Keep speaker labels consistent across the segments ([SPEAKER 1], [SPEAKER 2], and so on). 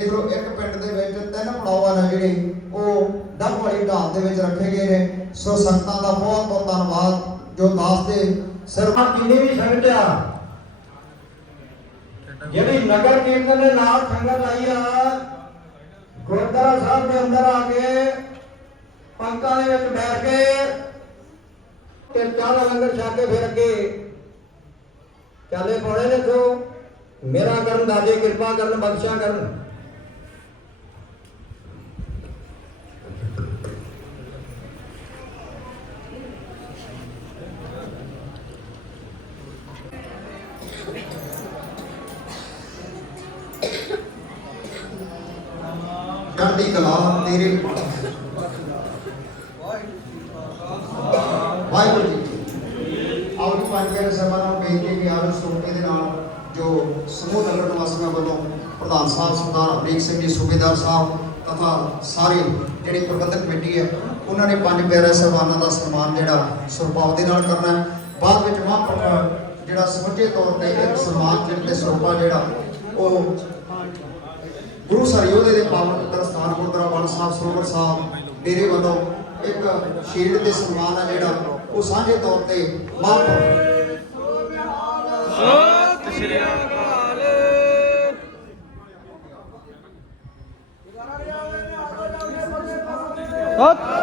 [SPEAKER 1] ਇਧਰੋਂ ਇੱਕ ਪਿੰਡ ਦੇ ਵਿੱਚ ਤਿੰਨ ਪੜਾਵਾਂ ਨੇ ਜਿਹੜੇ ਉਹ ਡੱਬ ਵਾਲੀ ਢਾਲ ਦੇ ਵਿੱਚ ਰੱਖੇ ਗਏ ਨੇ। ਸੋ ਸੰਗਤਾਂ ਦਾ ਬਹੁਤ ਬਹੁਤ ਧੰਨਵਾਦ। ਜੋ ਦਾਸ ਦੇ ਸਿਰ
[SPEAKER 2] ਆ ਵੀ ਸੰਗਤ ਆ, ਜਿਹੜੀ ਨਗਰ ਕੀਰਤਨ ਦੇ ਨਾਲ ਸੰਗਤ ਆਈ ਆ, ਗੁਰਦੁਆਰਾ ਸਾਹਿਬ ਦੇ ਅੰਦਰ ਆ ਕੇ ਪੰਕਾਂ ਦੇ ਵਿੱਚ ਬੈਠ ਕੇ ਤੇ ਚਾਹ ਦਾ ਲੰਗਰ ਛਕ ਕੇ ਫਿਰ ਅੱਗੇ ਚਾਲੇ ਪਾਉਣੇ ਨੇ ਸੋ ਮੇਰਾ ਕਰਨ ਦਾਦੇ ਕਿਰਪਾ ਕਰਨ ਬਖਸ਼ਾ ਕਰਨ।
[SPEAKER 1] ਚੜ੍ਹਦੀ ਕਲਾ ਤੇਰੇ ਵਾਹਿਗੁਰੂ ਜੀ ਆਓ ਜੀ ਪੰਜ ਪਿਆਰੇ ਸਾਹਿਬਾਨਾਂ ਨੂੰ ਬੇਨਤੀ ਕਿ ਆਰੋ ਸੋਕੇ ਦੇ ਨਾਲ ਜੋ ਸਮੂਹ ਨਗਰ ਨਿਵਾਸੀਆਂ ਵੱਲੋਂ ਪ੍ਰਧਾਨ ਸਾਹਿਬ, ਸਰਦਾਰ ਅਮਰੀਕ ਸਿੰਘ ਜੀ, ਸੂਬੇਦਾਰ ਸਾਹਿਬ ਤਥਾ ਸਾਰੇ ਜਿਹੜੀ ਪ੍ਰਬੰਧਕ ਕਮੇਟੀ ਹੈ, ਉਹਨਾਂ ਨੇ ਪੰਜ ਪਿਆਰੇ ਸਾਹਿਬਾਨਾਂ ਦਾ ਸਨਮਾਨ ਜਿਹੜਾ ਸਰਪਾਵ ਦੇ ਨਾਲ ਕਰਨਾ ਹੈ। ਬਾਅਦ ਵਿੱਚ ਮਹਾਂਪੁਰਖ ਜਿਹੜਾ ਸਮੁੱਚੇ ਤੌਰ ਤੇ ਇੱਕ ਸਨਮਾਨ ਜਿਹੜੇ ਤੇ ਸਰੂਪਾ ਜਿਹੜਾ ਉਹ ਗੁਰੂ ਸਰਯੋਧੇ ਦੇ ਪਾਵਨ ਪਵਿੱਤਰ ਸਥਾਨ ਗੁਰਦੁਆਰਾ ਬਣ ਸਾਹਿਬ ਸਰੋਵਰ ਸਾਹਿਬ ਡੇਰੇ ਵੱਲੋਂ ਇੱਕ ਸ਼ੀਲਡ ਤੇ ਸਨਮਾਨ ਹੈ ਜਿਹੜਾ ਉਹ ਸਾਂਝੇ ਤੌਰ ਤੇ ਮਹਾਂਪੁਰਖ
[SPEAKER 3] ਸਤਿ ਸ਼੍ਰੀ ਅਕਾਲ। ਸਤਿ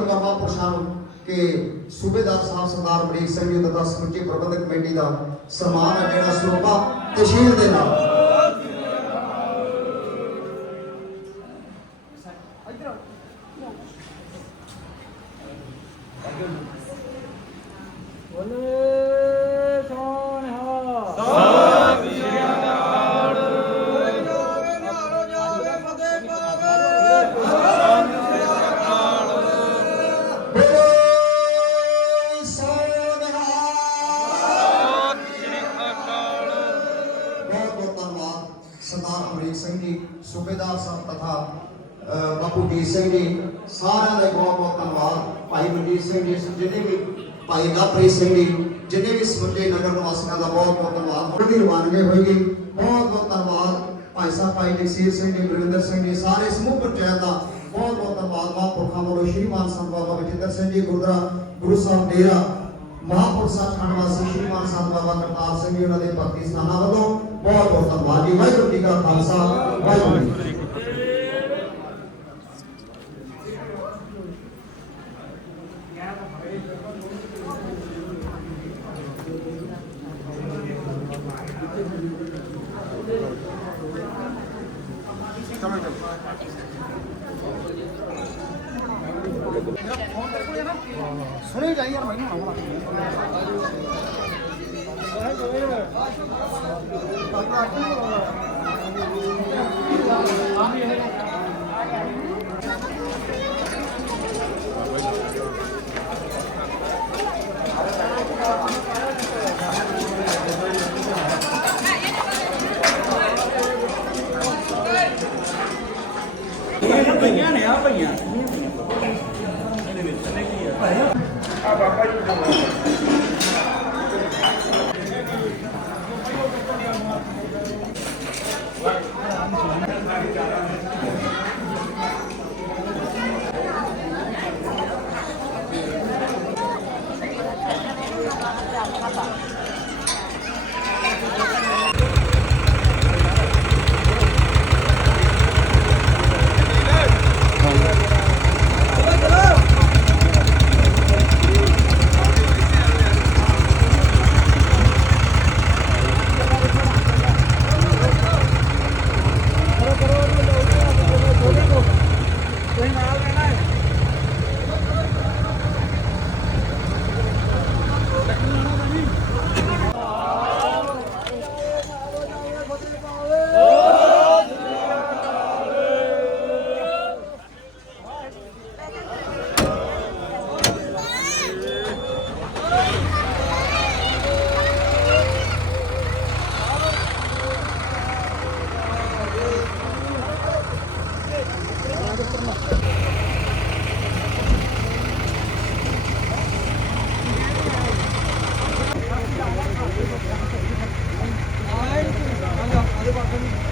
[SPEAKER 1] ਮੈਂ ਬੇਨਤੀ ਨੂੰ ਕਿ ਸੂਬੇਦਾਰ ਸਾਹਿਬ ਸਰਦਾਰ ਅਮਰੀਕ ਸਿੰਘ ਜੀ ਦਾ ਸਮੁੱਚੀ ਪ੍ਰਬੰਧਕ ਕਮੇਟੀ ਦਾ ਸਨਮਾਨ ਹੈ, ਜਿਹੜਾ ਸਰੂਪਾ ਤੇ ਦੇ ਨਾਲ। ਬਾਪੂ ਜੀ ਸਿੰਘ ਜੀ, ਸਾਰਿਆਂ ਦਾ ਬਹੁਤ ਬਹੁਤ ਧੰਨਵਾਦ। ਭਾਈ ਮਨਜੀਤ ਸਿੰਘ ਜੀ ਜਿਹਨੇ ਵੀ ਭਾਈ ਲਵਪ੍ਰੀਤ ਸਿੰਘ ਜੀ ਜਿਹਨੇ ਵੀ ਸਮੁੱਚੇ ਨਗਰ ਨਿਵਾਸੀਆਂ ਦਾ ਬਹੁਤ ਬਹੁਤ ਧੰਨਵਾਦ। ਬੜੀ ਰਵਾਨਗੀ ਹੋਏਗੀ ਬਹੁਤ ਬਹੁਤ ਧੰਨਵਾਦ ਭਾਈ ਸਾਹਿਬ, ਭਾਈ ਜਗਸੀਰ ਸਿੰਘ ਜੀ ਗੁਰਵਿੰਦਰ ਸਿੰਘ ਜੀ, ਸਾਰੇ ਸਮੂਹ ਪੰਚਾਇਤ ਦਾ ਬਹੁਤ ਬਹੁਤ ਧੰਨਵਾਦ। ਮਹਾਂਪੁਰਖਾਂ ਵੱਲੋਂ ਸ਼੍ਰੀਮਾਨ ਸੰਤ ਬਾਬਾ ਬਚਿੱਤਰ ਸਿੰਘ ਜੀ, ਗੁਰਦੁਆਰਾ ਗੁਰੂ ਸਾਹਿਬ ਡੇਰਾ ਮਹਾਂਪੁਰ ਸਾਹਿਬ ਖੰਡ ਵਾਸੀ ਸ਼੍ਰੀਮਾਨ ਸੰਤ ਬਾਬਾ ਕਰਤਾਰ ਸਿੰਘ ਜੀ, ਉਹਨਾਂ ਦੇ ਭਗਤੀ ਸਥਾਨਾਂ ਵੱਲੋਂ ਬਹੁਤ ਬਹੁਤ ਧੰਨਵਾਦ ਜੀ। ਵਾਹਿਗੁਰੂ ਜੀ ਕਾ Khalsa, Waheguru ji
[SPEAKER 3] Thank
[SPEAKER 4] you. Thank you.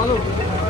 [SPEAKER 4] Falou.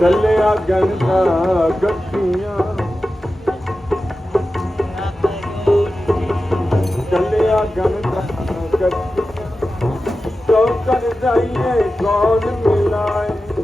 [SPEAKER 4] ਚੱਲਿਆ ਗੰਦਾ ਗੱਡੀਆਂ ਗਗਨ ਤਨ ਚੌਕਨ ਜਾਈਏ ਕੌਣ ਮਿਲਾਏ?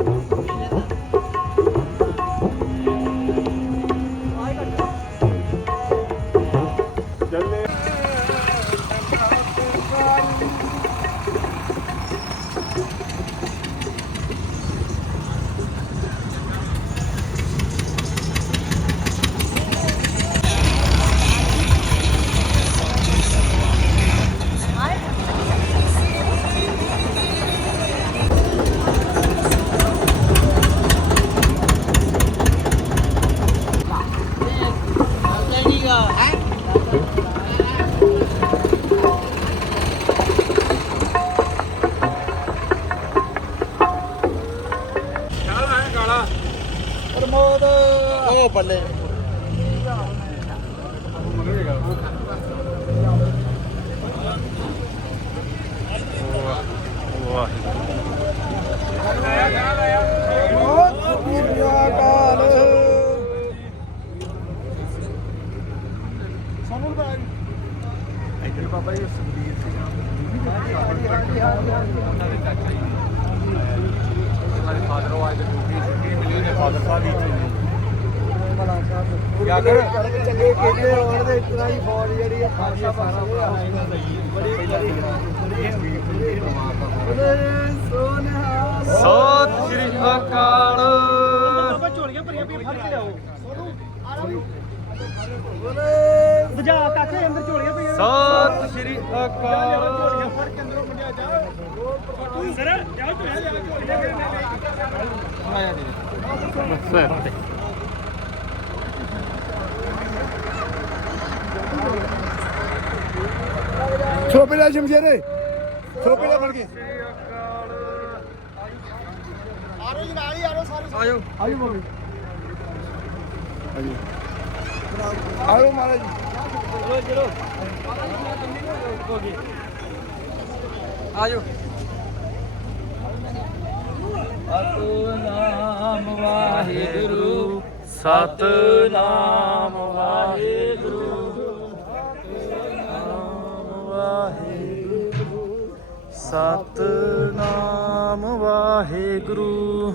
[SPEAKER 4] 네. 방패.
[SPEAKER 5] 소배라 심세네. 소배라
[SPEAKER 1] 벌기. 아로이 나이 아로 사로.
[SPEAKER 3] 아유. 아유 먹이.
[SPEAKER 5] 아유. 아유 말하지. 들어 들어. 거기.
[SPEAKER 1] 아유.
[SPEAKER 3] ਸਤਨਾਮ ਵਾਹਿਗੁਰੂ। ਸਤਨਾਮ ਵਾਹਿਗੁਰੂ।
[SPEAKER 4] ਸਤਨਾਮ ਵਾਹਿਗੁਰੂ।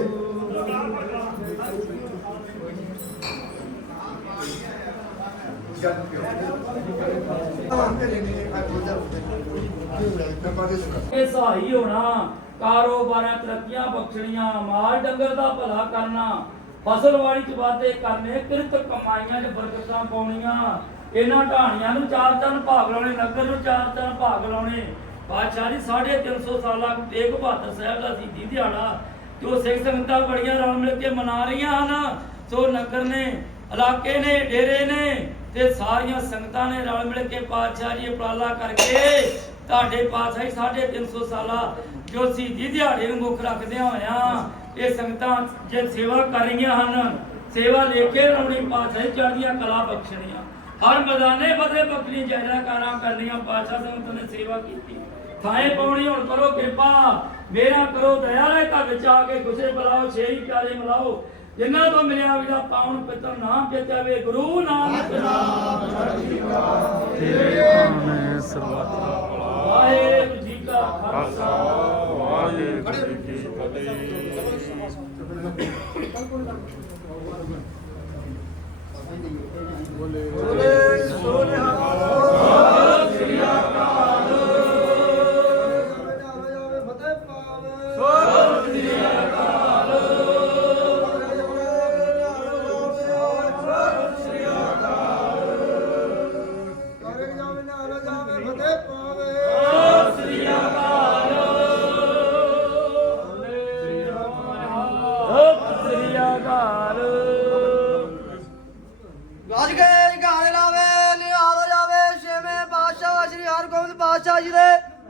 [SPEAKER 3] ਇਹ ਸਹਾਈ ਹੋਣਾ, ਕਾਰੋਬਾਰਾਂ, ਤਰੱਕੀਆਂ, ਬਖਸ਼ਣੀਆਂ, ਮਾਲ ਡੰਗਰ ਦਾ ਭਲਾ ਕਰਨਾ, ਫਸਲ ਵਾੜੀ ਚ ਵਾਧੇ ਕਰਨੇ, ਕਿਰਤ ਕਮਾਈਆਂ 'ਚ ਬਰਕਤਾਂ ਪਾਉਣੀਆਂ। ਇਹਨਾਂ ਢਾਣੀਆਂ ਨੂੰ ਚਾਰ ਚੰਨ ਭਾਗ ਲਾਉਣੇ, ਨਗਰ ਨੂੰ ਚਾਰ ਚੰਨ ਭਾਗ ਲਾਉਣੇ। ਬਾਦਸ਼ਾਹ ਜੀ 350 ਸਾਲਾ ਤੇਗ ਬਹਾਦਰ ਸਾਹਿਬ ਦਾ ਸੀ ਦਿਹਾੜਾ ਜੋ ਸਿੱਖ ਸੰਗਤਾਂ ਬੜੀਆਂ ਰਲ ਮਿਲ ਕੇ ਮਨਾ ਰਹੀਆਂ ਹਨ। ਸੋ ਨਗਰ ਨੇ, ਇਲਾਕੇ ਨੇ, ਡੇਰੇ ਨੇ ਤੇ ਸਾਰੀਆਂ ਸੰਗਤਾਂ ਨੇ ਰਲ ਮਿਲ ਕੇ ਪਾਤਸ਼ਾਹ ਜੀ ਉਪਰਾਲਾ ਕਰਕੇ ਤੁਹਾਡੇ ਪਾਤਸ਼ਾਹੀ 350 ਸਾਲਾ ਜੋ ਸ਼ਹੀਦੀ ਦਿਹਾੜੇ ਨੂੰ ਮੁੱਖ ਰੱਖਦਿਆਂ ਹੋਇਆ ਇਹ ਸੰਗਤਾਂ ਜੇ ਸੇਵਾ ਕਰ ਰਹੀਆਂ ਹਨ, ਸੇਵਾ ਲੈ ਕੇ ਰੌਣੀ ਪਾਤਸ਼ਾਹੀ ਚੜ੍ਹਦੀਆਂ ਕਲਾ ਬਖਸ਼ਣੀਆਂ। ਹਰ ਮੈਦਾਨੇ ਫਤਿਹ ਬਖਸ਼ਣੀ, ਜੈਰਾਕਾਰਾਂ ਕਰਨੀਆਂ, ਪਾਤਸ਼ਾਹ ਸੰਗਤਾਂ ਨੇ ਸੇਵਾ ਕੀਤੀ। ਥਾਏ ਪਾਉਣੀ, ਹੁਣ ਕਰੋ ਕਿਰਪਾ, ਮੇਰਾ ਕਰੋ ਦਇਆ ਰੇ ਘਰ ਵਿੱਚ ਆ ਕੇ ਗੁੱਸੇ ਬੁਲਾਓ ਛੇਈ ਪਿਆਰੇ ਮਿਲਾਓ ਜਿਨ੍ਹਾਂ ਤੋਂ ਮਿਲਿਆ ਵੀਰਾ ਪਾਉਣ ਪਿਤਰ ਨਾਮ ਪਿਆਵੇ ਗੁਰੂ ਨਾਨਕ ਨਾਮ
[SPEAKER 4] ਤੇਰੇ ਭਾਣੇ ਸਰਬੱਤ
[SPEAKER 3] ਵਾਹਿਗੁਰੂ ਜੀ ਕਾ ਖਾਲਸਾ।
[SPEAKER 4] ਵਾਹਿਗੁਰੂ ਜੀ ਕੀ ਫਤਿਹ।
[SPEAKER 3] ਸਤਿ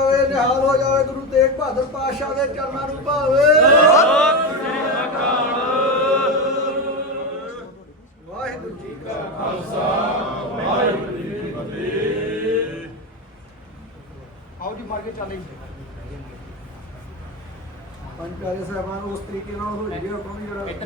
[SPEAKER 5] ਓਏ ਨਿਹਾਲ ਹੋ ਜਾਵੇ ਗੁਰੂ ਤੇਗ ਬਹਾਦਰ ਪਾਤਸ਼ਾਹ ਦੇ ਚਰਨਾਂ ਨੂੰ ਭਾਵੇ। ਵਾਹਿਗੁਰੂ ਜੀ ਕਾ ਆਓ ਜੀ, ਮਾਰ ਕੇ ਚੱਲੇ ਪੰਜ ਪਿਆਰੇ ਸਾਹਿਬਾਨ, ਉਸ ਤਰੀਕੇ ਨਾਲ ਹੋ ਜੀਏ ਆਪਾਂ ਵੀ ਜਿਹੜਾ